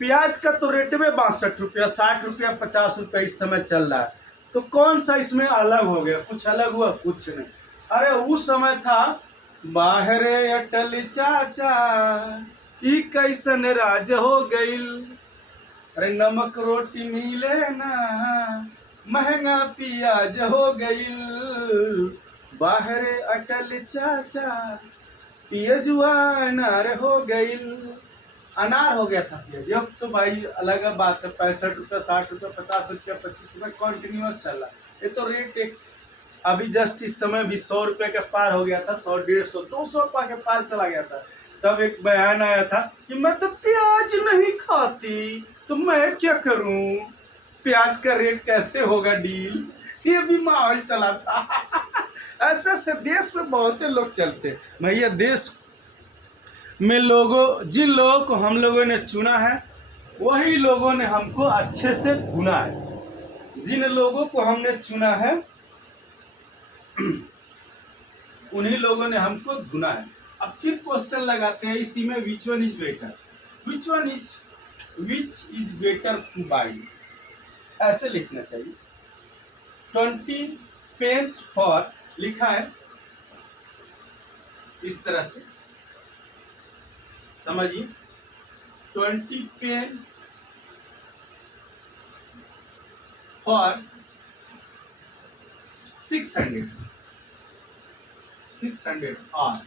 प्याज का तो रेट में 62 रुपया, 60 रुपया, 50 रुपया इस समय चल रहा है, तो कौन सा इसमें अलग हो गया? कुछ अलग हुआ? कुछ नहीं। अरे उस समय था बाहरे अटल चाचा ई कैसन राज हो गईल, अरे नमक रोटी मिले ना महंगा पियाज हो गईल, बाहरे अटल चाचा पियजुआ अनार हो गईल। अनार हो गया था पियाज। अब तो भाई अलग बात है, 65 रुपया, 60 रुपया, 50 रुपया, 25 रुपया कॉन्टिन्यूस चल रहा। ये तो रेट एक अभी जस्ट इस समय भी 100 रुपये के पार हो गया था, 100, 150, 200 रुपये के पार चला गया था। तब एक बयान आया था कि मैं तो प्याज नहीं खाती, तो मैं क्या करूं, प्याज का रेट कैसे होगा डील, ये भी माहौल चला था। ऐसे ऐसे देश में बहुत लोग चलते भैया। देश में लोगों, जिन लोगों को हम लोगों ने चुना है वही लोगों ने हमको अच्छे से भुना है। जिन लोगों को हमने चुना है उन्हीं लोगों ने हमको धुना है। अब फिर क्वेश्चन लगाते हैं इसी में, विच one is better, which is better two by, ऐसे लिखना चाहिए। 20 पेन्स फॉर, लिखा है इस तरह से, समझिए। 20 पेन फॉर 600 और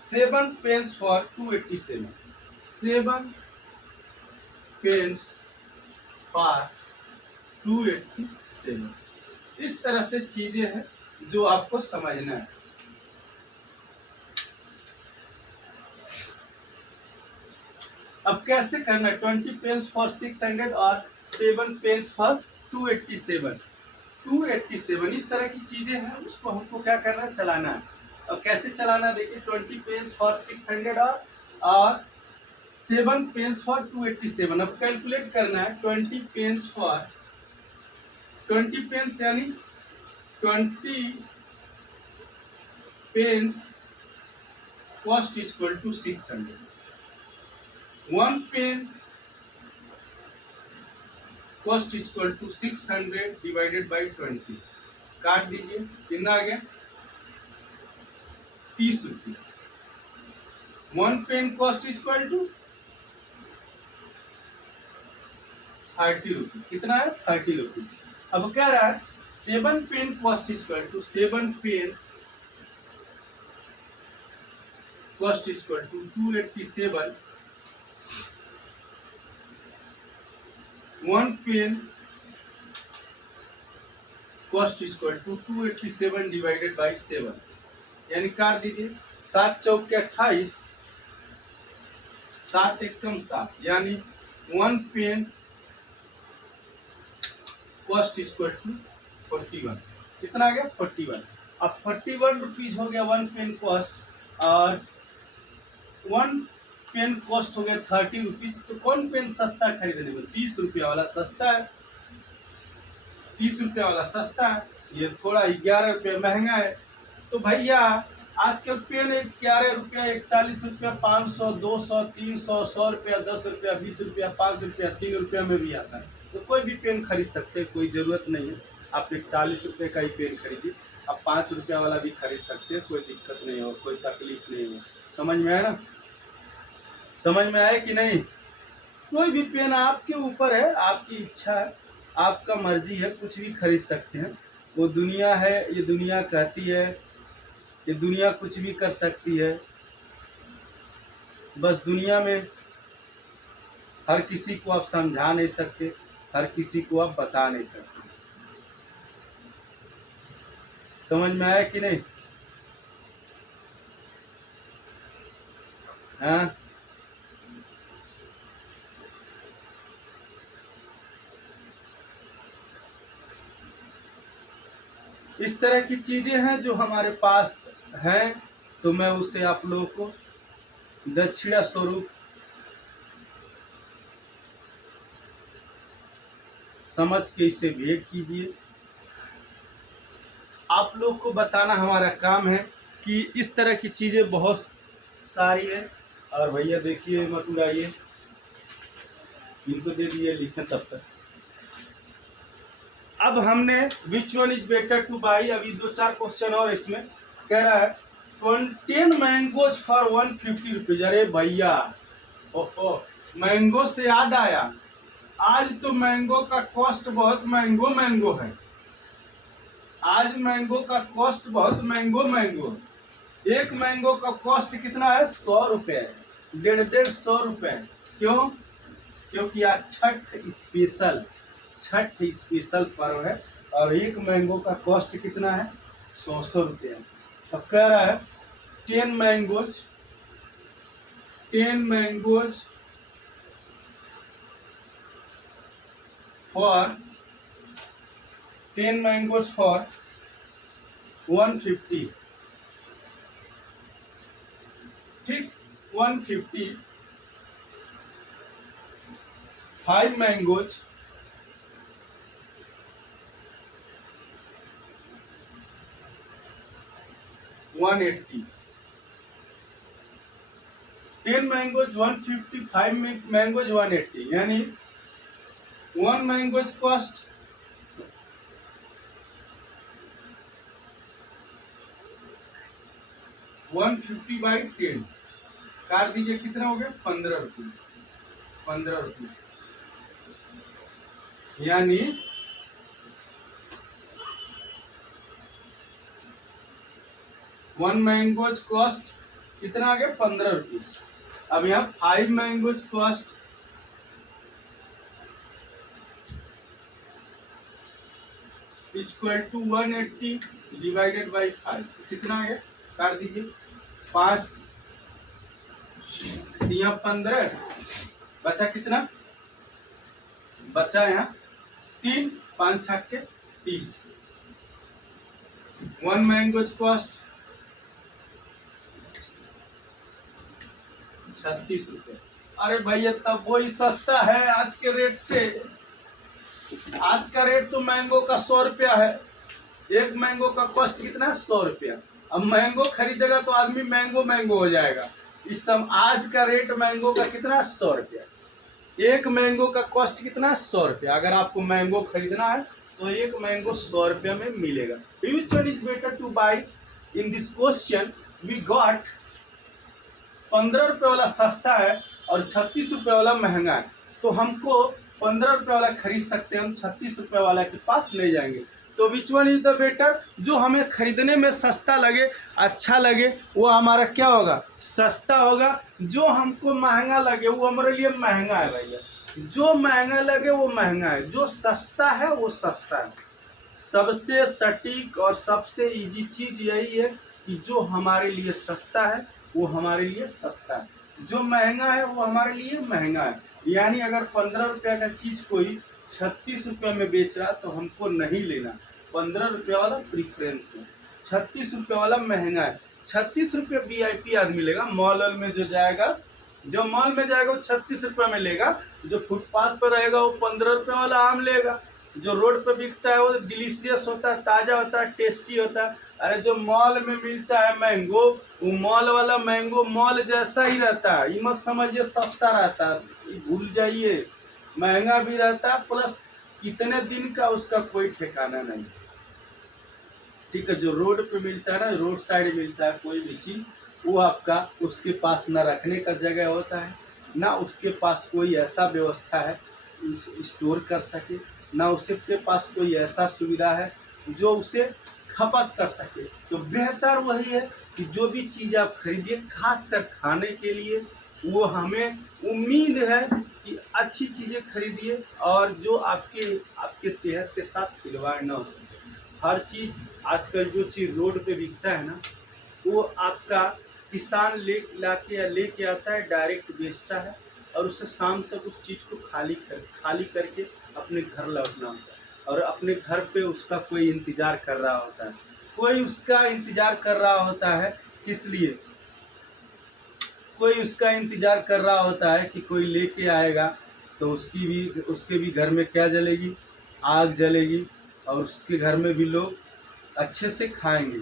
7 पेन्स फॉर 287, 7 पेन्स फॉर 287। इस तरह से चीजें हैं जो आपको समझना है। अब कैसे करना है? 20 पेन्स फॉर 600 और 7 पेन्स फॉर 287। 287 इस तरह की चीजें हैं, उसको हमको क्या करना है? चलाना है। अब कैसे चलाना है देखिए, 20 पेन्स फॉर 600 और 7 पेन्स फॉर 287। अब कैलकुलेट करना है 20 पेन्स फॉर 20 पेन्स यानी 20 pens cost is equal to 600। 1 pen cost is equal to 600 divided by 20। काट दीजिए, कितना आ गया? 30 रुपये। 1 pen cost is equal to 30 rupees. कितना है? 30 रुपीज। अब कह रहा है 7 pen cost is equal to 7 pens cost is equal to 287। 1 pen cost is equal to 287 divided by 7, यानी काट दीजिए। 7 चौक के 28, 7 एकम 7, यानी 1 pen cost is equal to 41। कितना आ गया? 41। अब 41 रुपीज हो गया 1 पेन कॉस्ट, और 1 पेन कॉस्ट हो गया 30 रुपीज। तो कौन पेन सस्ता खरीदने में? 30 रुपया वाला सस्ता है। 30 रुपया वाला सस्ता है, ये थोड़ा 11 रुपया महंगा है। तो भैया आजकल पेन 11 रुपया, 41 रुपया, 500, 200, 300, 100 रुपया, 10 रुपया, 20 रुपया, 5 रुपया, 3 रुपया में भी आता है। तो कोई भी पेन खरीद सकते हैं, कोई ज़रूरत नहीं है आप 41 रुपये का ही पेन खरीदिए। आप 5 रुपया वाला भी खरीद सकते हैं, कोई दिक्कत नहीं हो, कोई तकलीफ नहीं हो। समझ में आया ना? समझ में आया कि नहीं? कोई भी पेन आपके ऊपर है, आपकी इच्छा है, आपका मर्जी है, कुछ भी खरीद सकते हैं। वो दुनिया है, ये दुनिया कहती है, ये दुनिया कुछ भी कर सकती है। बस दुनिया में हर किसी को आप समझा नहीं सकते, हर किसी को आप बता नहीं सकते। समझ में आया कि नहीं? हाँ, इस तरह की चीजें हैं जो हमारे पास हैं, तो मैं उसे आप लोगों को दक्षिणा स्वरूप समझ के इसे भेंट कीजिए। आप लोग को बताना हमारा काम है कि इस तरह की चीजें बहुत सारी है। और भैया देखिए मत उड़ाइए, इनको दे दिए लिखें तब तक। अब हमने विच one is better two by, अभी 2-4 क्वेश्चन और इसमें कह रहा है 10 मैंगोज फॉर 150 रुपीज। अरे भैया ओहो, मैंगो से याद आया, आज तो मैंगो का कॉस्ट बहुत मैंगो है। आज मैंगो का कॉस्ट बहुत मैंगो। एक मैंगो का कॉस्ट कितना है? 100 रुपये, 150 रुपये। क्यों? क्योंकि आज छठ स्पेशल पर्व है, और एक मैंगो का कॉस्ट कितना है? 100 रुपये। अब कह रहा है 10 मैंगोज फॉर 150। ठीक, 150। 5 मैंगोज 180। 10 मैंगोज 150, 5 मैंगोज 180, यानी 1 मैंगोज कॉस्ट 150 बाई 10, काट दीजिए, कितना हो गया? 15 रुपये। 15 रुपये, यानी 1 मैंगोज कॉस्ट कितना आ गया? 15 रुपीज। अब यहाँ 5 mangoes cost equal to 180 divided by 5 कितना है, काट दीजिए। 5 दिया 15, बचा कितना, बचा यहाँ 3, 5 छक्के 30। 1 मैंगोज कॉस्ट 36 रुपये। अरे भैया तब वही सस्ता है आज के रेट से। आज का रेट तो मैंगो का 100 रुपया है। एक मैंगो का कॉस्ट कितना है, 100 रुपया। अब मैंगो खरीदेगा तो आदमी मैंगो हो जाएगा। इस समय आज का रेट मैंगो का कितना, 100 रुपया। एक मैंगो का कॉस्ट कितना, 100 रुपया। अगर आपको मैंगो खरीदना है तो एक मैंगो 100 रुपया में मिलेगा। Which one is better to buy? In this question we got 15 रुपये वाला सस्ता है और 36 रुपये वाला महंगा है। तो हमको 15 रुपये वाला खरीद सकते हैं, हम 36 रुपये वाला के पास ले जाएंगे। तो विच वन इज द बेटर, जो हमें खरीदने में सस्ता लगे, अच्छा लगे, वो हमारा क्या होगा, सस्ता होगा। जो हमको महंगा लगे वो हमारे लिए महंगा है भैया। जो महंगा लगे वो महंगा है, जो सस्ता है वो सस्ता है। सबसे सटीक और सबसे इजी चीज यही है कि जो हमारे लिए सस्ता है वो हमारे लिए सस्ता है, जो महंगा है वो हमारे लिए महंगा है। यानी अगर 15 रुपये का चीज कोई 36 रुपये में बेच रहा तो हमको नहीं लेना। 15 रुपये वाला प्रीफरेंस है, 36 रुपये वाला महंगा है। 36 रुपये VIP आदमी लेगा। मॉल में जो जाएगा, जो मॉल में जाएगा वो 36 रुपये में लेगा। जो फुटपाथ पर रहेगा वो 15 रुपये वाला आम लेगा। जो रोड पर बिकता है वो डिलीशियस होता है, ताज़ा होता है, टेस्टी होता है। अरे जो मॉल में मिलता है मैंगो, वो मॉल वाला मैंगो मॉल जैसा ही रहता है। ये मत समझिए सस्ता रहता है, भूल जाइए। महंगा भी रहता है, प्लस कितने दिन का उसका कोई ठिकाना नहीं। ठीक है, जो रोड पे मिलता है ना, रोड साइड मिलता है कोई भी चीज़, वो आपका उसके पास ना रखने का जगह होता है, ना उसके पास कोई ऐसा व्यवस्था है स्टोर कर सके, ना उसके पास कोई ऐसा सुविधा है जो उसे खपत कर सके। तो बेहतर वही है कि जो भी चीज़ आप खरीदिए, खासकर खाने के लिए, वो हमें उम्मीद है कि अच्छी चीज़ें खरीदिए और जो आपके सेहत के साथ खिलवाड़ ना हो सके। हर चीज़ आजकल जो चीज़ रोड पे बिकता है ना, वो आपका किसान लेके आता है, डायरेक्ट बेचता है और उसे शाम तक उस चीज़ को खाली करके अपने घर लौटना होता है। और अपने घर पे उसका कोई इंतज़ार कर रहा होता है, कोई उसका इंतज़ार कर रहा होता है। किस लिए? कोई उसका इंतज़ार कर रहा होता है कि कोई लेके आएगा तो उसके भी घर में क्या जलेगी, आग जलेगी और उसके घर में भी लोग अच्छे से खाएंगे।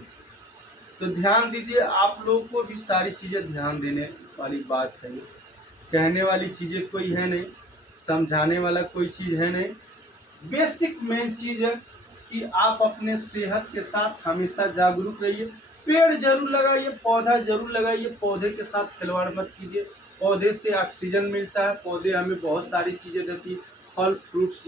तो ध्यान दीजिए, आप लोगों को भी सारी चीज़ें ध्यान देने वाली बात है। कहने वाली चीज़ें कोई है नहीं, समझाने वाला कोई चीज़ है नहीं। बेसिक मेन चीज़ है कि आप अपने सेहत के साथ हमेशा जागरूक रहिए। पेड़ जरूर लगाइए, पौधा जरूर लगाइए, पौधे के साथ खिलवाड़ मत कीजिए। पौधे से ऑक्सीजन मिलता है, पौधे हमें बहुत सारी चीज़ें देती है, फल फ्रूट्स,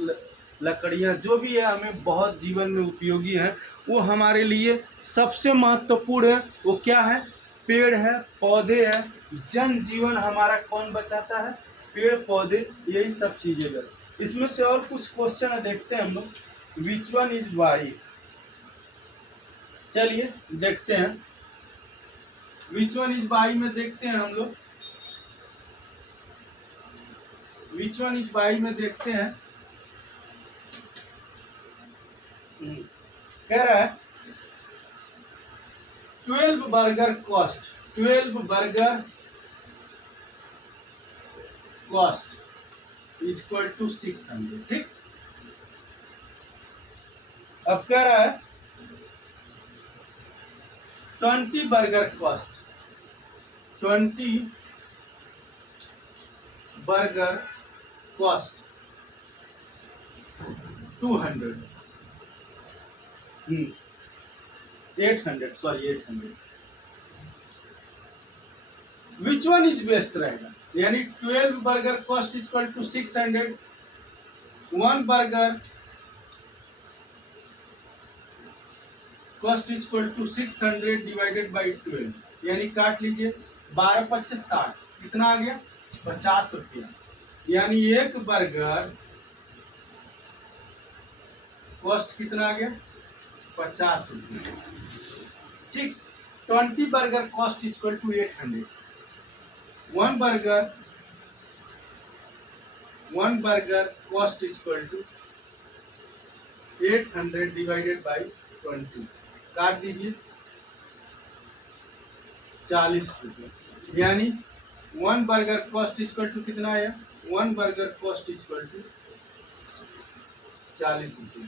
लकड़ियाँ, जो भी है हमें बहुत जीवन में उपयोगी है। वो हमारे लिए सबसे महत्वपूर्ण है। वो क्या है? पेड़ है, पौधे है। जन जीवन हमारा कौन बचाता है? पेड़ पौधे, यही सब चीज़ें है। इसमें से और कुछ क्वेश्चन है, देखते हैं हम लोग। विच वन इज वाई, चलिए देखते हैं। विच वन इज वाई में देखते हैं हम लोग। विच वन इज वाई में देखते हैं। कह रहा है 12 burger cost, 12 burger cost equal to 600। ठीक, अब कह रहा है 20 burger cost, 20 burger cost 200, 800, sorry 800। Which one is best रहेगा? यानी 12 burger cost equal to 600, 1 burger cost equal to 600 divided by 12, यानी काट लीजिए 12 × 5 = 60। कितना आ गया 50 रुपया। यानी एक बर्गर कॉस्ट कितना आ गया 50 रुपया। ठीक, 20 burger cost equal to 800। One burger cost equal to 800 divided by 20, काट दीजिए 40 रुपये। यानी one burger cost equal to कितना आया, one burger cost equal to 40 रुपये।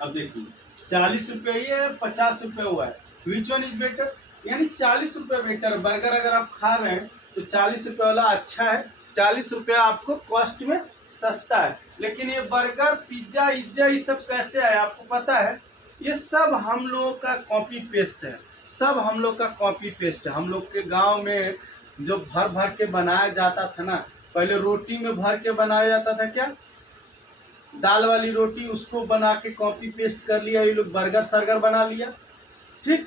अब देखिए 40 रुपये ये 50 रुपये हुआ है, विच वन इज बेटर, यानी 40 रुपये बेटर। बर्गर अगर आप खा रहे हैं तो 40 रुपये वाला अच्छा है, 40 रुपये आपको कॉस्ट में सस्ता है। लेकिन ये बर्गर पिज्जा इज्जा ये सब कैसे आया आपको पता है, ये सब हम लोगों का कॉपी पेस्ट है, सब हम लोग का कॉपी पेस्ट है। हम लोग के गांव में जो भर भर के बनाया जाता था ना, पहले रोटी में भर के बनाया जाता था, क्या दाल वाली रोटी, उसको बना के कॉपी पेस्ट कर लिया, ये लोग बर्गर सर्गर बना लिया। ठीक,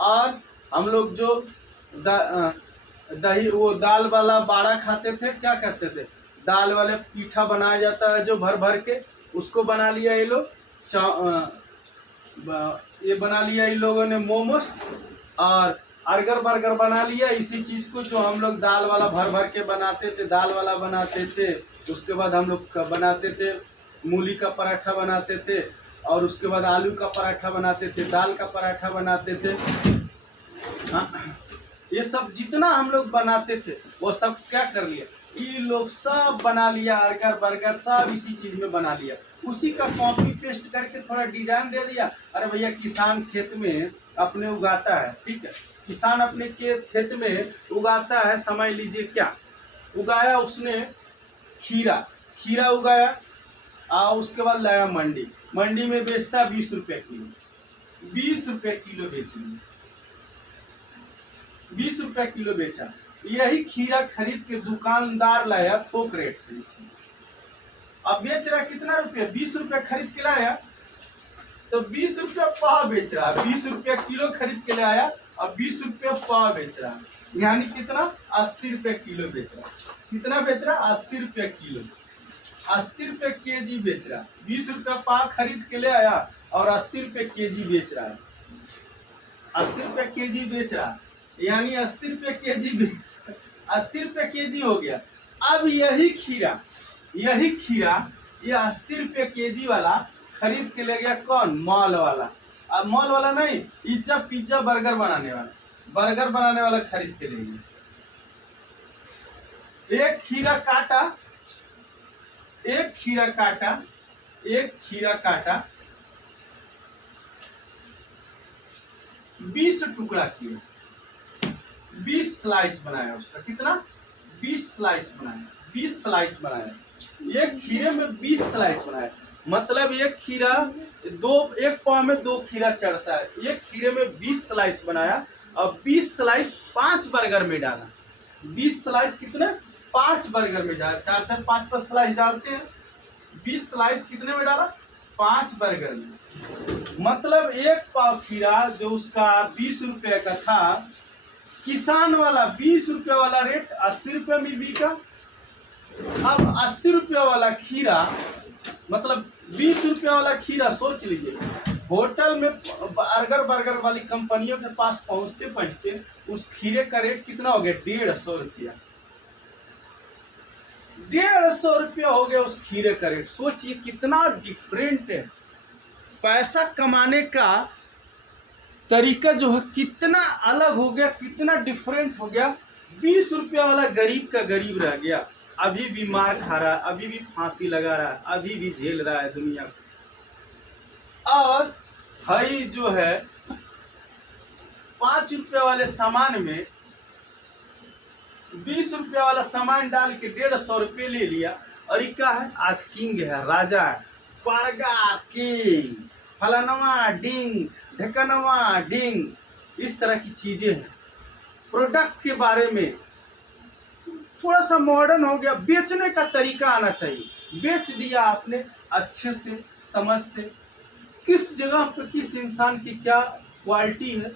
और हम लोग जो दही वो दाल वाला बाड़ा खाते थे, क्या करते थे, दाल वाले पीठा बनाया जाता है जो भर भर के, उसको बना लिया ये लोग। ये बना लिया इन लोगों ने मोमोस, और अर्गर बर्गर बना लिया इसी चीज़ को, जो हम लोग दाल वाला भर भर के बनाते थे, दाल वाला बनाते थे। उसके बाद हम लोग बनाते थे मूली का पराठा बनाते थे, और उसके बाद आलू का पराठा बनाते थे, दाल का पराठा बनाते थे। हाँ, ये सब जितना हम लोग बनाते थे वो सब क्या कर लिया, ये लोग सब बना लिया, अर्गर बर्गर सब इसी चीज़ में बना लिया, उसी का कॉपी पेस्ट करके थोड़ा डिजाइन दे दिया। अरे भैया किसान खेत में अपने उगाता है, ठीक है, किसान अपने के खेत में उगाता है, समझ लीजिए क्या उगाया उसने, खीरा उगाया, और उसके बाद लाया मंडी में बेचता 20 रुपये किलो, 20 रुपये किलो बेचेंगे, 20 रुपये किलो बेचा। यही खीरा खरीद के दुकानदार लाया थोक रेट से इसमें, अब बेच रहा कितना रुपये, 20 रुपये खरीद के लाया तो 20 रुपये पाव बेच रहा, 20 रुपये किलो खरीद के लाया और 20 रुपये पाव बेच रहा, यानी कितना 80 रुपये किलो बेच रहा। कितना बेच रहा 80 रुपये किलो, 80 रुपये केजी बेच रहा। 20 रुपये पाव खरीद के ले आया और 80 रुपये केजी बेच रहा है, 80 रुपये केजी बेच रहा, यानी 80 रुपये केजी 80 रुपये केजी हो गया। अब यही खीरा ये 80 रुपये केजी वाला खरीद के ले गया कौन, मॉल वाला। अब मॉल वाला नहीं, पिज्जा बर्गर बनाने वाला खरीद के ले गया। एक खीरा काटा 20 टुकड़ा किया, 20 स्लाइस बनाया उसका, कितना 20 स्लाइस बनाया, एक खीरे में 20 स्लाइस बनाया। मतलब एक खीरा एक पाव में 2 खीरा चढ़ता है, एक खीरे में 20 स्लाइस बनाया और 20 स्लाइस 5 बर्गर में डाला। 20 स्लाइस कितने 5 बर्गर में डाला, 4 5 स्लाइस डालते हैं, 20 स्लाइस कितने में डाला 5 बर्गर में। मतलब एक पाव खीरा जो उसका 20 रुपये का था, किसान वाला 20 रुपये वाला रेट 80 रुपये में बिका। अब 80 रुपये वाला खीरा, मतलब 20 रुपये वाला खीरा, सोच लीजिए होटल में बर्गर वाली कंपनियों के पास पहुंचते उस खीरे का रेट कितना हो गया 150 रुपया, 150 रुपया हो गया उस खीरे का रेट। सोचिए कितना डिफरेंट है, पैसा कमाने का तरीका जो है कितना अलग हो गया, कितना डिफरेंट हो गया। 20 रुपया वाला गरीब का गरीब रह गया, अभी भी मार खा रहा है, अभी भी फांसी लगा रहा है, अभी भी झेल रहा है दुनिया। और भाई जो है 5 रुपये वाले सामान में 20 रुपये वाला सामान डाल के 150 रुपये ले लिया, और ये क्या है, आज किंग है, राजा है, बर्गर किंग, फलानवा डिंग, ढेकनवा डिंग, इस तरह की चीजें हैं। प्रोडक्ट के बारे में थोड़ा सा मॉडर्न हो गया, बेचने का तरीका आना चाहिए। बेच दिया आपने अच्छे से, समझते किस जगह पर किस इंसान की क्या क्वालिटी है,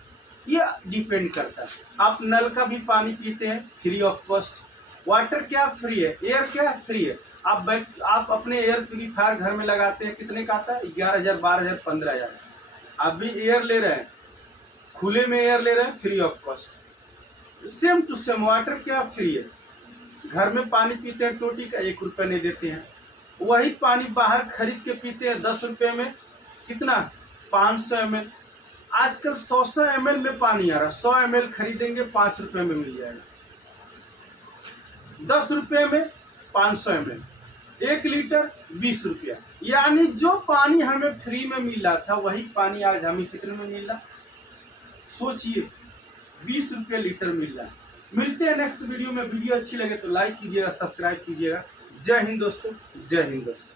ये डिपेंड करता है। आप नल का भी पानी पीते हैं फ्री ऑफ कॉस्ट। वाटर क्या फ्री है, एयर क्या फ्री है। आप अपने एयर प्यूरीफायर घर में लगाते हैं, कितने का आता है? 11,000, 12,000, 15,000। आप भी एयर ले रहे हैं, खुले में एयर ले रहे हैं free of cost. Same to same water क्या फ्री है। घर में पानी पीते हैं टोटी का, 1 रुपये नहीं देते हैं। वही पानी बाहर खरीद के पीते हैं 10 रुपये में, कितना? 500 ml। आजकल 100 ml में पानी आ रहा है। 100 ml खरीदेंगे 5 रुपये में मिल जाएगा। 10 रुपये में 500 ml, 1 लीटर 20 रुपया। यानी जो पानी हमें फ्री में मिल रहा था वही पानी आज हमें कितने में मिल रहा? सोचिए, 20 रुपये लीटर मिल रहा है। मिलते हैं नेक्स्ट वीडियो में। वीडियो अच्छी लगे तो लाइक कीजिएगा, सब्सक्राइब कीजिएगा। जय हिंद दोस्तों, जय हिंद दोस्तों।